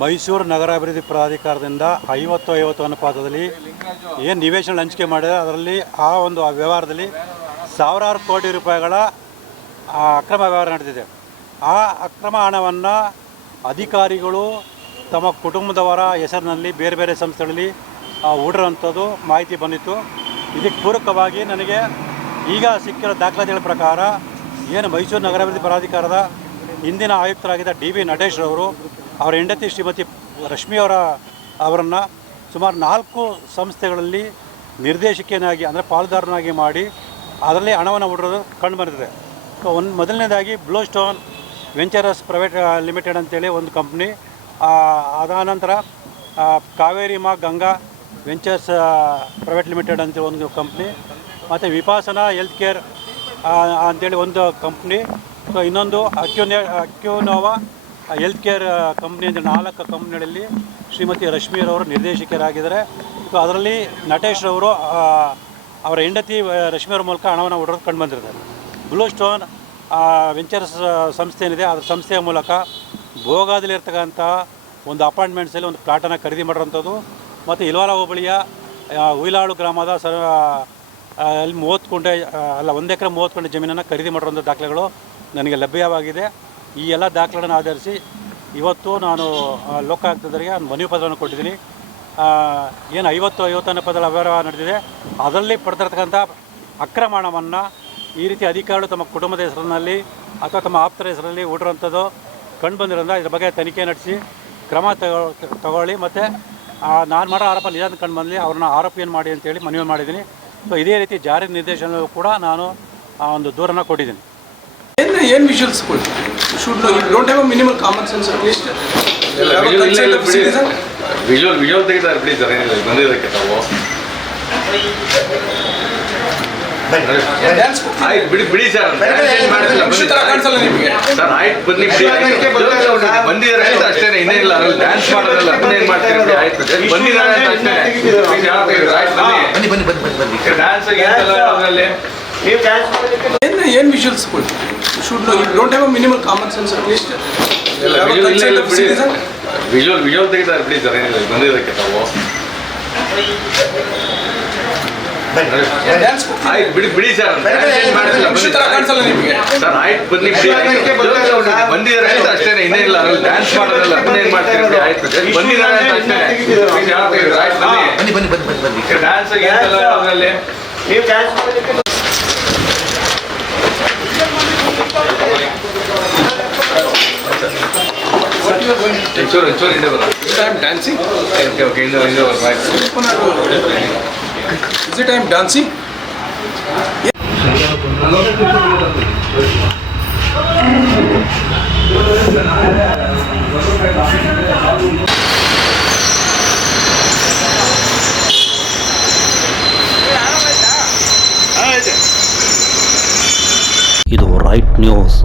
ಮೈಸೂರು ನಗರಾಭಿವೃದ್ಧಿ ಪ್ರಾಧಿಕಾರದಿಂದ ಐವತ್ತು ಐವತ್ತು ಅನುಪಾತದಲ್ಲಿ ಏನು ನಿವೇಶನ ಹಂಚಿಕೆ ಮಾಡಿದೆ, ಅದರಲ್ಲಿ ಆ ಒಂದು ವ್ಯವಹಾರದಲ್ಲಿ ಸಾವಿರಾರು ಕೋಟಿ ರೂಪಾಯಿಗಳ ಅಕ್ರಮ ವ್ಯವಹಾರ ನಡೆದಿದೆ. ಆ ಅಕ್ರಮ ಹಣವನ್ನು ಅಧಿಕಾರಿಗಳು ತಮ್ಮ ಕುಟುಂಬದವರ ಹೆಸರಿನಲ್ಲಿ ಬೇರೆ ಬೇರೆ ಸಂಸ್ಥೆಗಳಲ್ಲಿ ಹೂಡಿರೋಂಥದ್ದು ಮಾಹಿತಿ ಬಂದಿತ್ತು. ಇದಕ್ಕೆ ಪೂರಕವಾಗಿ ನನಗೆ ಈಗ ಸಿಕ್ಕಿರೋ ದಾಖಲಾತಿಗಳ ಪ್ರಕಾರ ಏನು ಮೈಸೂರು ನಗರಾಭಿವೃದ್ಧಿ ಪ್ರಾಧಿಕಾರದ ಹಿಂದಿನ ಆಯುಕ್ತರಾಗಿದ್ದ ಡಿ ವಿ ನಟೇಶ್ ಅವರು ಹೆಂಡತಿ ಶ್ರೀಮತಿ ರಶ್ಮಿ ಅವರ, ಅವರನ್ನು ಸುಮಾರು ನಾಲ್ಕು ಸಂಸ್ಥೆಗಳಲ್ಲಿ ನಿರ್ದೇಶಕಿಯನ್ನಾಗಿ ಅಂದರೆ ಪಾಲುದಾರನಾಗಿ ಮಾಡಿ ಅದರಲ್ಲಿ ಹಣವನ್ನು ಹೂಡಿರೋದು ಕಂಡು ಬಂದಿದೆ. ಸೊ, ಒಂದು ಮೊದಲನೇದಾಗಿ blue stone ventures private limited ಅಂತೇಳಿ ಒಂದು ಕಂಪ್ನಿ ಅದಾನಂತರ ಕಾವೇರಿ ಮಾ ಗಂಗಾ ವೆಂಚರ್ಸ್ ಪ್ರೈವೇಟ್ ಲಿಮಿಟೆಡ್ ಅಂತ ಒಂದು ಕಂಪ್ನಿ ಮತ್ತು ವಿಪಾಸನ ಹೆಲ್ತ್ ಕೇರ್ ಅಂತೇಳಿ ಒಂದು ಕಂಪ್ನಿ ಸೊ, ಇನ್ನೊಂದು ಅಕ್ಯೂನೆ ಅಕ್ಯೂನೋವಾ ಹೆಲ್ತ್ ಕೇರ್ ಕಂಪ್ನಿ ಅಂದರೆ ನಾಲ್ಕು ಕಂಪ್ನಿಗಳಲ್ಲಿ ಶ್ರೀಮತಿ ರಶ್ಮಿಯರವರು ನಿರ್ದೇಶಕರಾಗಿದ್ದಾರೆ. ಸೊ ಅದರಲ್ಲಿ ನಟೇಶ್ ಅವರು ಹೆಂಡತಿ ರಶ್ಮಿಯವ್ರ ಮೂಲಕ ಹಣವನ್ನು ಹೊಡೆದು ಕಂಡು ಬಂದಿರ್ತಾರೆ ಬ್ಲೂ ಸ್ಟೋನ್ ವೆಂಚರ್ಸ್ ಸಂಸ್ಥೆ ಏನಿದೆ ಅದರ ಸಂಸ್ಥೆಯ ಮೂಲಕ ಭೋಗಾದಲ್ಲಿರ್ತಕ್ಕಂಥ ಒಂದು ಅಪಾರ್ಟ್ಮೆಂಟ್ಸಲ್ಲಿ ಒಂದು ಪ್ಲಾಟನ್ನು ಖರೀದಿ ಮಾಡಿರೋಂಥದ್ದು ಮತ್ತು ಇಲ್ವಾರ ಹೋಬಳಿಯ ಹುಯಿಲಾಳು ಗ್ರಾಮದ ಸರ್ ಅಲ್ಲಿ ಮೂವತ್ತು ಕುಂಟೆ ಅಲ್ಲ, ಒಂದು ಎಕರೆ ಮೂವತ್ತು ಕುಂಟೆ ಜಮೀನನ್ನು ಖರೀದಿ ಮಾಡಿರೋಂಥ ದಾಖಲೆಗಳು ನನಗೆ ಲಭ್ಯವಾಗಿದೆ. ಈ ಎಲ್ಲ ದಾಖಲೆಗಳನ್ನು ಆಧರಿಸಿ ಇವತ್ತು ನಾನು ಲೋಕಾಯುಕ್ತದವರಿಗೆ ಮನವಿ ಪತ್ರವನ್ನು ಕೊಟ್ಟಿದ್ದೀನಿ. ಏನು ಐವತ್ತು, ಐವತ್ತನೇ ಪದಗಳ ವ್ಯವಹಾರ ನಡೆದಿದೆ. ಅದರಲ್ಲಿ ಪಡೆದಿರ್ತಕ್ಕಂಥ ಅಕ್ರಮಣವನ್ನು ಈ ರೀತಿ ಅಧಿಕಾರಿಗಳು ತಮ್ಮ ಕುಟುಂಬದ ಹೆಸರಿನಲ್ಲಿ ಅಥವಾ ತಮ್ಮ ಆಪ್ತರ ಹೆಸರಲ್ಲಿ ಹೂಡಿರೋಂಥದ್ದು ಕಂಡು ಬಂದಿರೋದ್ರಿಂದ ಇದ್ರ ಬಗ್ಗೆ ತನಿಖೆ ನಡೆಸಿ ಕ್ರಮ ತಗೊ, ತಗೊಳ್ಳಿ ಮತ್ತು ನಾನು ಮಾಡೋ ಆರೋಪ ನಿಜ ಕಂಡು ಬಂದಲ್ಲಿ ಅವ್ರನ್ನ ಆರೋಪಿಯನ್ನು ಮಾಡಿ ಅಂತೇಳಿ ಮನವಿ ಮಾಡಿದ್ದೀನಿ. ಸೊ ಇದೇ ರೀತಿ ಜಾರಿ ನಿರ್ದೇಶನ ಕೂಡ ನಾನು ಒಂದು ದೂರನ್ನು ಕೊಟ್ಟಿದ್ದೀನಿ. ಏನು ಏನು ವಿಷುವಲ್ಸ್ ಕೊಡ್ತೀವಿ should no don't have a minimal common sense at least visual visual ತೆಗಿತಾರೆ ಬಿಡಿ ಸರ್ ಏನಿಲ್ಲ ಬಂದಿದ್ದಕ್ಕೆ ತಾವು. ಆಯ್ತು ಬಿಡಿ ಬಿಡಿ ಸರ್ ಸರ್ ಆಯ್ತು ಬನ್ನಿ ಬಿಡಿ ಬಂದಿದ್ದಾರೆ ಅಂತ ಅಷ್ಟೇ ಇನ್ನೇನಿಲ್ಲ ಅದ್ರಲ್ಲಿ ಡ್ಯಾನ್ಸ್ ಮಾಡೋದಲ್ಲ ಏನ್ ಮಾಡ್ತೀರಿ ಆಯ್ತು ಬಂದಿದ್ದಾರೆ ಅಂತ ಅಷ್ಟೇ ಆಯ್ತು ಬನ್ನಿ. ಬನ್ನಿ ಬನ್ನಿ ಬನ್ನಿ ಬನ್ನಿ. ಬನ್ನಿ ಡ್ಯಾನ್ಸ್ ಅದರಲ್ಲಿ ಏನು ಏನು visuals should no don't have a minimal common sense at least visual visual ತೆಗಿತಾರೆ ಬಿಡಿ ಸರ್. ಏನಿಲ್ಲ ಬಂದಿದ್ದಕ್ಕೆ ತಾವು. ಆಯ್ತು ಬಿಡಿ ಬಿಡಿ ಸರ್. ಕಾಣಿಸಲ್ಲ ನಿಮಗೆ. ಸರ್ ಆಯ್ತು ಬನ್ನಿ ಬಿಡಿ ಬಂದಿದ್ದಾರೆ ಅಂತ ಅಷ್ಟೇ ಇನ್ನೇನಿಲ್ಲ ಅದ್ರಲ್ಲಿ ಡ್ಯಾನ್ಸ್ ಮಾಡೋದಲ್ಲ ಏನ್ ಮಾಡ್ತೀರಿ ಬಿಡಿ ಆಯ್ತು ಬಂದಿದ್ದಾರೆ ಅಂತ ಅಷ್ಟೇ ಆಯ್ತು ಬನ್ನಿ. ಬನ್ನಿ ಬನ್ನಿ ಬನ್ನಿ ಡ್ಯಾನ್ಸ್ ಏನಿಲ್ಲ ಅದರಲ್ಲಿ ಇದೆ ಒಂಚೂರು I am dancing okay okay ಬರ ಆಯ್ತು ಇಸ್ ಇಟ್ ಐ ಆಮ್ ಇದು ರೈಟ್ ನ್ಯೂಸ್.